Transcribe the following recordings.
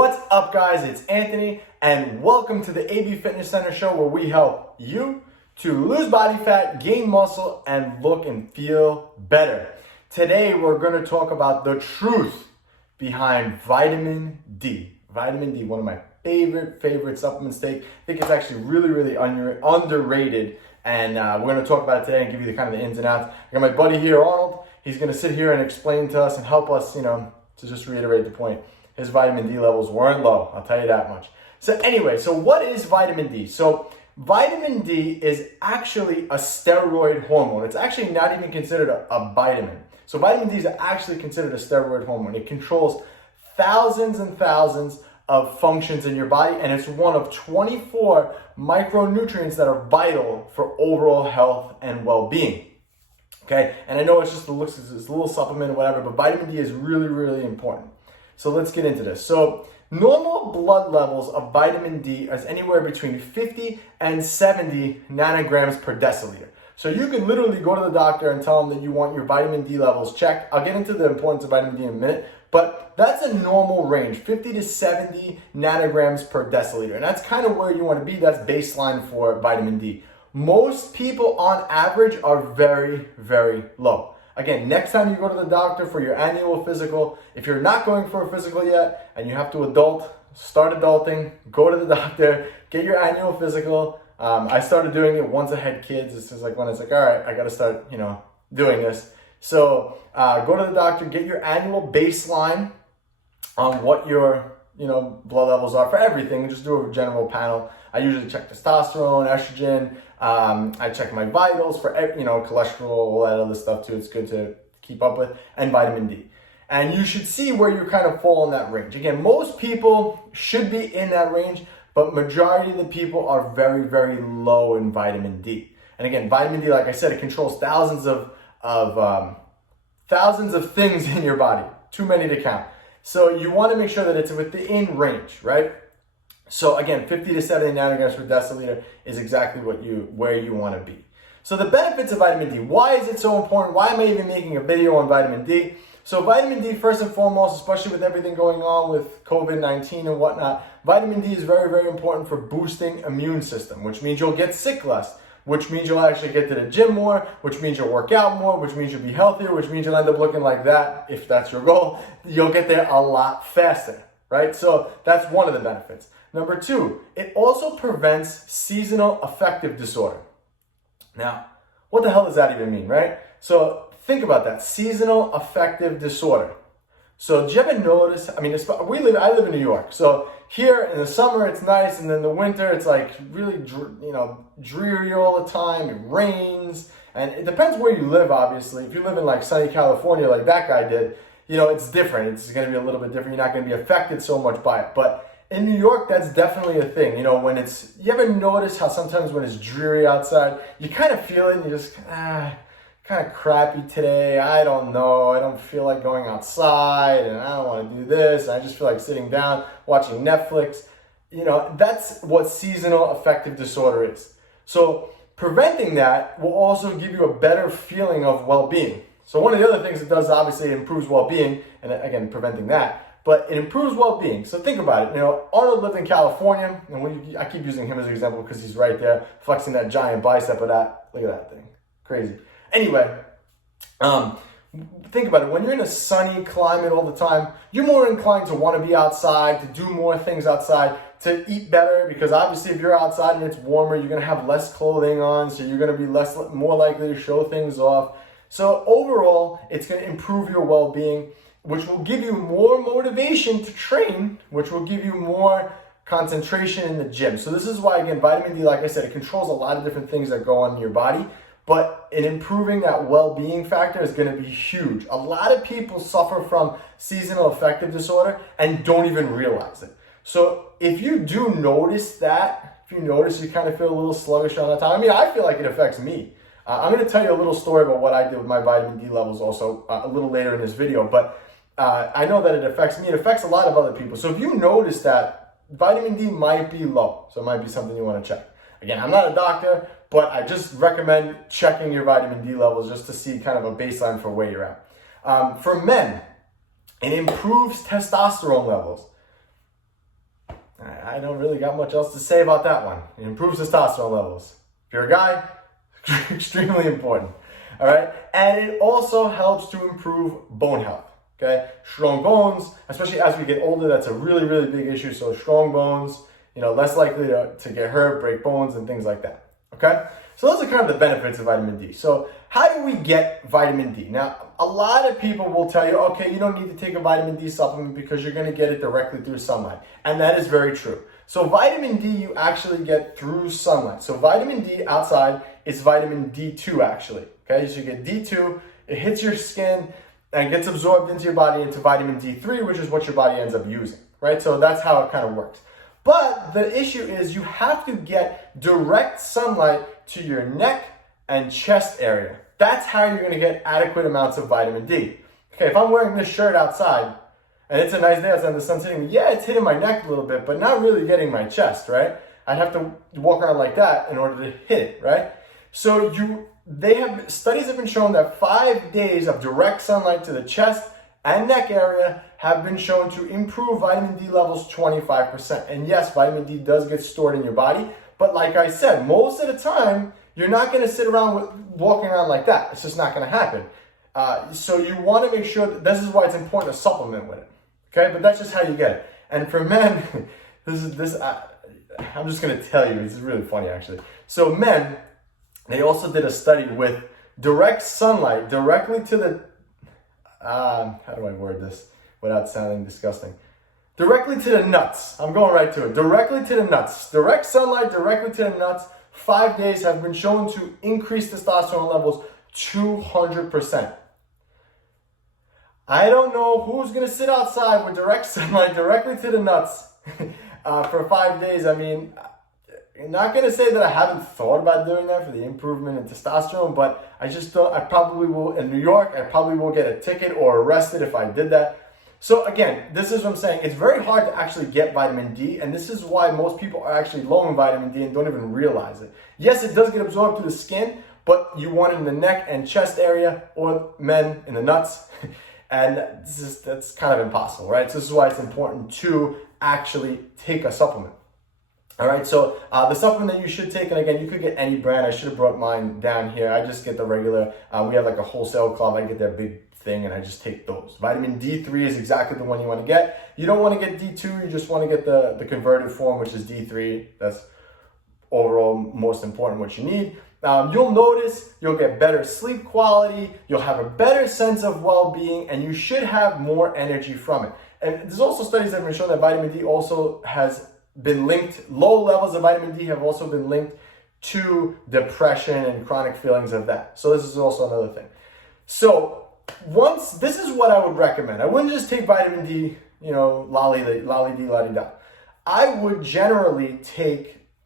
What's up, guys? It's Anthony, and welcome to the AB Fitness Center show, where we help you to lose body fat, gain muscle, and look and feel better. Today, we're going to talk about the truth behind vitamin D. Vitamin D, one of my favorite supplements to take. I think it's actually really underrated, and we're going to talk about it today and give you the kind of the ins and outs. I got my buddy here, Arnold. He's going to sit here and explain to us and help us, to just reiterate the point. His vitamin D levels weren't low, I'll tell you that much. So anyway, so what is vitamin D? So vitamin D is actually a steroid hormone. It's actually not even considered a vitamin. So vitamin D is actually considered a steroid hormone. It controls thousands and thousands of functions in your body, and it's one of 24 micronutrients that are vital for overall health and well-being. Okay, and I know it's just a little supplement or whatever, but vitamin D is really important. So let's get into this. So normal blood levels of vitamin D is anywhere between 50 and 70 nanograms per deciliter. So you can literally go to the doctor and tell them that you want your vitamin D levels checked. I'll get into the importance of vitamin D in a minute, but that's a normal range, 50 to 70 nanograms per deciliter. And that's kind of where you want to be. That's baseline for vitamin D. Most people on average are very low. Again, next time you go to the doctor for your annual physical, if you're not going for a physical yet and you have to start adulting, go to the doctor, get your annual physical. I started doing it once I had kids. This is like when it's like, all right, I got to start, doing this. So go to the doctor, get your annual baseline on what your, blood levels are for everything. Just do a general panel. I usually check testosterone, estrogen. I check my vitals for, cholesterol, all that other stuff too. It's good to keep up with, and vitamin D. And you should see where you kind of fall in that range. Again, most people should be in that range, but majority of the people are very low in vitamin D. And again, vitamin D, like I said, it controls thousands of things in your body. Too many to count. So you want to make sure that it's within range, right? So again, 50 to 70 nanograms per deciliter is exactly where you want to be. So the benefits of vitamin D, why is it so important? Why am I even making a video on vitamin D? So vitamin D, first and foremost, especially with everything going on with COVID-19 and whatnot, vitamin D is very important for boosting immune system, which means you'll get sick less, which means you'll actually get to the gym more, which means you'll work out more, which means you'll be healthier, which means you'll end up looking like that, if that's your goal. You'll get there a lot faster, right? So that's one of the benefits. Number two, it also prevents seasonal affective disorder. Now, what the hell does that even mean, right? So think about that, seasonal affective disorder. So do you ever notice, I live in New York. So here in the summer, it's nice. And then the winter, it's like really, dreary all the time. It rains. And it depends where you live, obviously. If you live in like sunny California, like that guy did, it's different. It's going to be a little bit different. You're not going to be affected so much by it. But in New York, that's definitely a thing. You ever notice how sometimes when it's dreary outside, you kind of feel it and you just, kind of crappy today. I don't know. I don't feel like going outside and I don't want to do this. I just feel like sitting down, watching Netflix. That's what seasonal affective disorder is. So preventing that will also give you a better feeling of well-being. So one of the other things it does, obviously, it improves well-being, and again, preventing that. But it improves well-being. So think about it. Arnold lived in California, and I keep using him as an example because he's right there, flexing that giant bicep of that. Look at that thing. Crazy. Anyway, think about it. When you're in a sunny climate all the time, you're more inclined to want to be outside, to do more things outside, to eat better, because obviously if you're outside and it's warmer, you're going to have less clothing on, so you're going to be more likely to show things off. So overall, it's going to improve your well-being, which will give you more motivation to train, which will give you more concentration in the gym. So this is why, again, vitamin D, like I said, it controls a lot of different things that go on in your body, but in improving that well-being factor is going to be huge. A lot of people suffer from seasonal affective disorder and don't even realize it. So if you do notice that, you kind of feel a little sluggish on the time. I feel like it affects me. I'm going to tell you a little story about what I did with my vitamin D levels also a little later in this video, but I know that it affects me. It affects a lot of other people. So if you notice that, vitamin D might be low. So it might be something you want to check. Again, I'm not a doctor, but I just recommend checking your vitamin D levels just to see kind of a baseline for where you're at. For men, it improves testosterone levels. I don't really got much else to say about that one. It improves testosterone levels. If you're a guy, extremely important. All right, and it also helps to improve bone health. Okay, strong bones, especially as we get older, that's a really, really big issue. So strong bones, less likely to get hurt, break bones, and things like that. Okay, so those are kind of the benefits of vitamin D. So how do we get vitamin D? Now, a lot of people will tell you, okay, you don't need to take a vitamin D supplement because you're going to get it directly through sunlight. And that is very true. So vitamin D you actually get through sunlight. So vitamin D outside is vitamin D2 actually. Okay, so you get D2, it hits your skin and gets absorbed into your body into vitamin D3, which is what your body ends up using, right? So that's how it kind of works. But the issue is you have to get direct sunlight to your neck and chest area. That's how you're going to get adequate amounts of vitamin D. Okay, if I'm wearing this shirt outside and it's a nice day outside, the sun's hitting me, yeah, it's hitting my neck a little bit, but not really getting my chest, right? I'd have to walk around like that in order to hit it, right? So studies have been shown that 5 days of direct sunlight to the chest and neck area have been shown to improve vitamin D levels 25%. And yes, vitamin D does get stored in your body, but like I said, most of the time, you're not going to sit around walking around like that. It's just not going to happen. So you want to make sure that this is why it's important to supplement with it. Okay, but that's just how you get it. And for men, I'm just going to tell you, this is really funny actually. So men, they also did a study with direct sunlight directly to the, how do I word this without sounding disgusting? Directly to the nuts. I'm going right to it. Directly to the nuts. Direct sunlight directly to the nuts. 5 days have been shown to increase testosterone levels 200%. I don't know who's going to sit outside with direct sunlight directly to the nuts for 5 days. I mean, I'm not going to say that I haven't thought about doing that for the improvement in testosterone, but I just don't. I probably will, in New York, I probably will get a ticket or arrested if I did that. So again, this is what I'm saying. It's very hard to actually get vitamin D, and this is why most people are actually low in vitamin D and don't even realize it. Yes, it does get absorbed through the skin, but you want it in the neck and chest area, or men in the nuts, and that's kind of impossible, right? So this is why it's important to actually take a supplement. All right, so the supplement that you should take, and again, you could get any brand. I should have brought mine down here. I just get the regular. We have like a wholesale club. I get their big thing, and I just take those. Vitamin D3 is exactly the one you want to get. You don't want to get D2. You just want to get the converted form, which is D3. That's overall most important what you need. You'll notice you'll get better sleep quality. You'll have a better sense of well-being, and you should have more energy from it. And there's also studies that have been shown that vitamin D also has been linked, low levels of vitamin D have also been linked to depression and chronic feelings of that. So this is also another thing. So this is what I would recommend. I wouldn't just take vitamin D, lolly-dee-la-dee-da. I would generally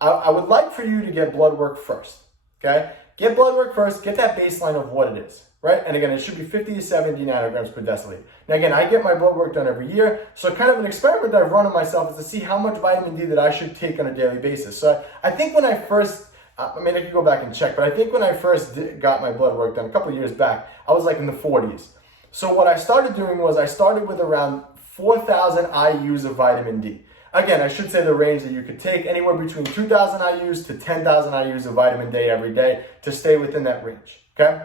I would like for you to get blood work first, okay? Get blood work first, get that baseline of what it is, right? And again, it should be 50 to 70 nanograms per deciliter. Now again, I get my blood work done every year, so kind of an experiment that I've run on myself is to see how much vitamin D that I should take on a daily basis. So I think when I first, I could go back and check, but I think when I first got my blood work done a couple of years back, I was like in the 40s. So what I started doing was I started with around 4,000 IUs of vitamin D. Again, I should say the range that you could take anywhere between 2,000 IUs to 10,000 IUs of vitamin D every day to stay within that range, okay?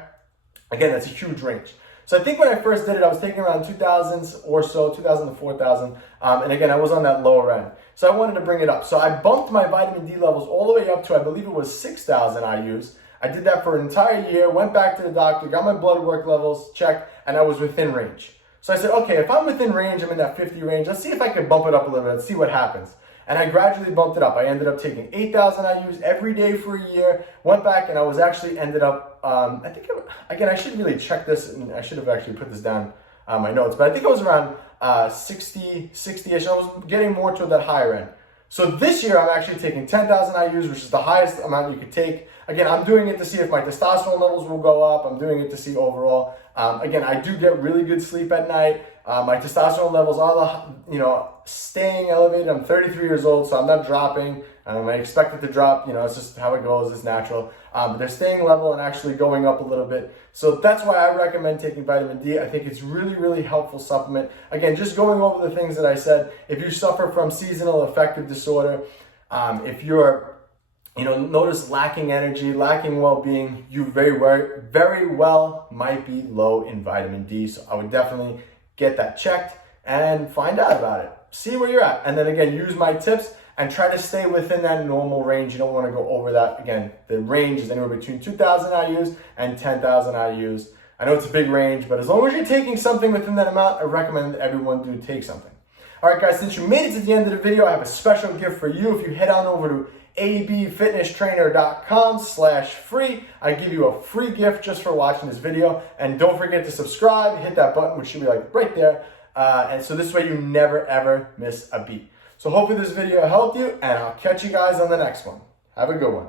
Again, that's a huge range. So I think when I first did it, I was taking around 2,000 or so, 2,000 to 4,000. And again, I was on that lower end. So I wanted to bring it up. So I bumped my vitamin D levels all the way up to, I believe it was 6,000 IUs. I did that for an entire year, went back to the doctor, got my blood work levels checked, and I was within range. So I said, okay, if I'm within range, I'm in that 50 range, let's see if I can bump it up a little bit and see what happens. And I gradually bumped it up. I ended up taking 8,000 IUs every day for a year, went back, and I was actually ended up, I should really check this, and I should have actually put this down on my notes, but I think it was around 60-ish. I was getting more toward that higher end. So this year, I'm actually taking 10,000 IUs, which is the highest amount you could take. Again, I'm doing it to see if my testosterone levels will go up. I'm doing it to see overall. Again, I do get really good sleep at night. My testosterone levels are, staying elevated. I'm 33 years old, so I'm not dropping. I expect it to drop. It's just how it goes. It's natural. But they're staying level and actually going up a little bit. So that's why I recommend taking vitamin D. I think it's really, really helpful supplement. Again, just going over the things that I said. If you suffer from seasonal affective disorder, if you're notice lacking energy, lacking well-being, you very well might be low in vitamin D. So I would definitely get that checked and find out about it. See where you're at. And then again, use my tips and try to stay within that normal range. You don't want to go over that. Again, the range is anywhere between 2,000 IUs and 10,000 IUs. I know it's a big range, but as long as you're taking something within that amount, I recommend that everyone do take something. All right, guys, since you made it to the end of the video, I have a special gift for you. If you head on over to abfitnesstrainer.com/free, I give you a free gift just for watching this video. And don't forget to subscribe, hit that button, which should be like right there. And so this way you never, ever miss a beat. So hopefully this video helped you, and I'll catch you guys on the next one. Have a good one.